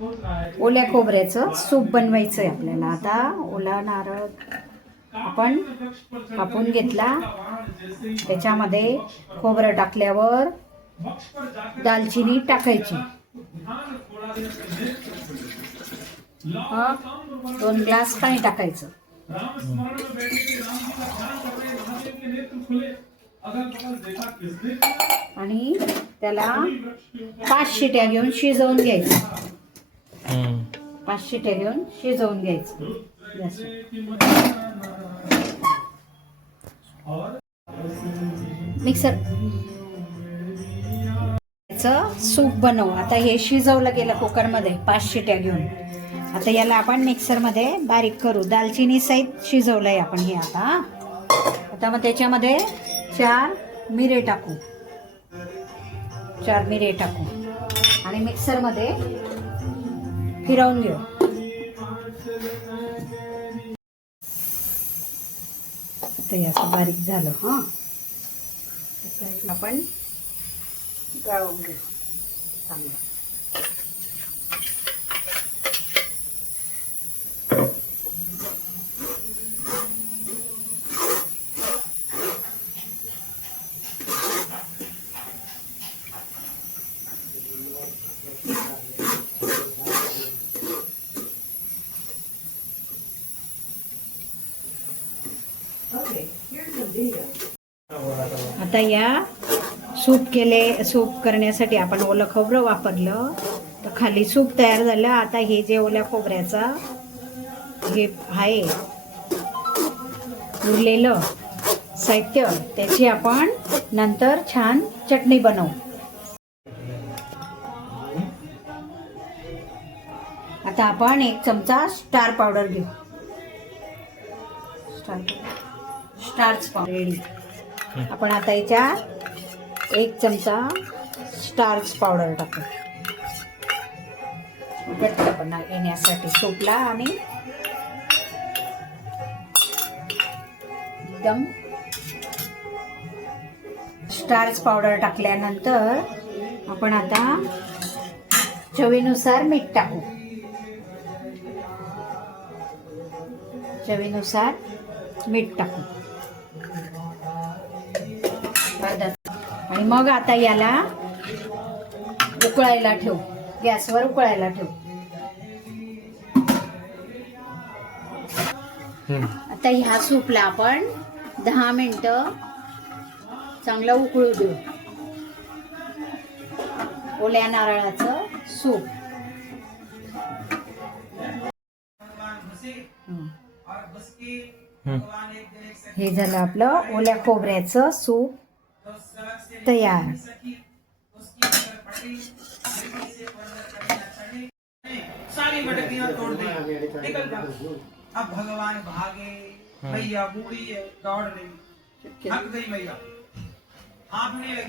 ओल्या खोबऱ्याचं सूप बनवायचं आहे आपल्याला. आता ओला नारळ आपण कापून घेतला. त्याच्यामध्ये खोबरं टाकल्यावर दालचिनी टाकायची. दोन ग्लास पाणी टाकायचं. आणि त्याला पाच शिट्या घेऊन शिजवून घ्यायचं. पाच शिट्या घेऊन शिजवून घ्यायचं. मिक्सर. सूप बनव. आता हे शिजवलं गेलं कुकरमध्ये पाच शिट्या घेऊन. आता याला आपण मिक्सरमध्ये बारीक करू. दालचिनी सहित शिजवलंय आपण हे आता. आता मग त्याच्यामध्ये चार मिरे टाकू. चार मिरे टाकू. आणि मिक्सरमध्ये फिरवून घेऊ आता असं बारीक झालं हां आपण गाळून घेऊ चांगलं आता या सूप केले सूप करण्यासाठी आपण ओलं खोबरं वापरलं. तर खाली सूप तयार झालं. आता हे जे ओल्या खोबऱ्याचा हे आहे उरलेलं साहित्य त्याची आपण नंतर छान चटणी बनवू. आता आपण एक चमचा स्टार पावडर घेऊ. स्टार स्टार्च पावडर आपण आता याच्या एक चमचा स्टार्च पावडर टाकू. घट्टपणा येण्यासाठी सूपला आणि एकदम स्टार्च पावडर टाकल्यानंतर आपण आता चवीनुसार मीठ टाकू. चवीनुसार मीठ टाकू आणि मग आता याला उकळायला ठेवू गॅसवर उकळायला ठेवू. आता ह्या सूपला आपण दहा मिनिटं चांगलं उकळू देऊ ओल्या नारळाचं सूप हं. हम्म. हे. झालं आपलं ओल्या खोबऱ्याचं सूप तयार. सारी मटकियां तोड़ दी। निकल जा। अब भगवान भागे मैया बूढ़ी है दौड़ रही। थक गई मैया। नहीं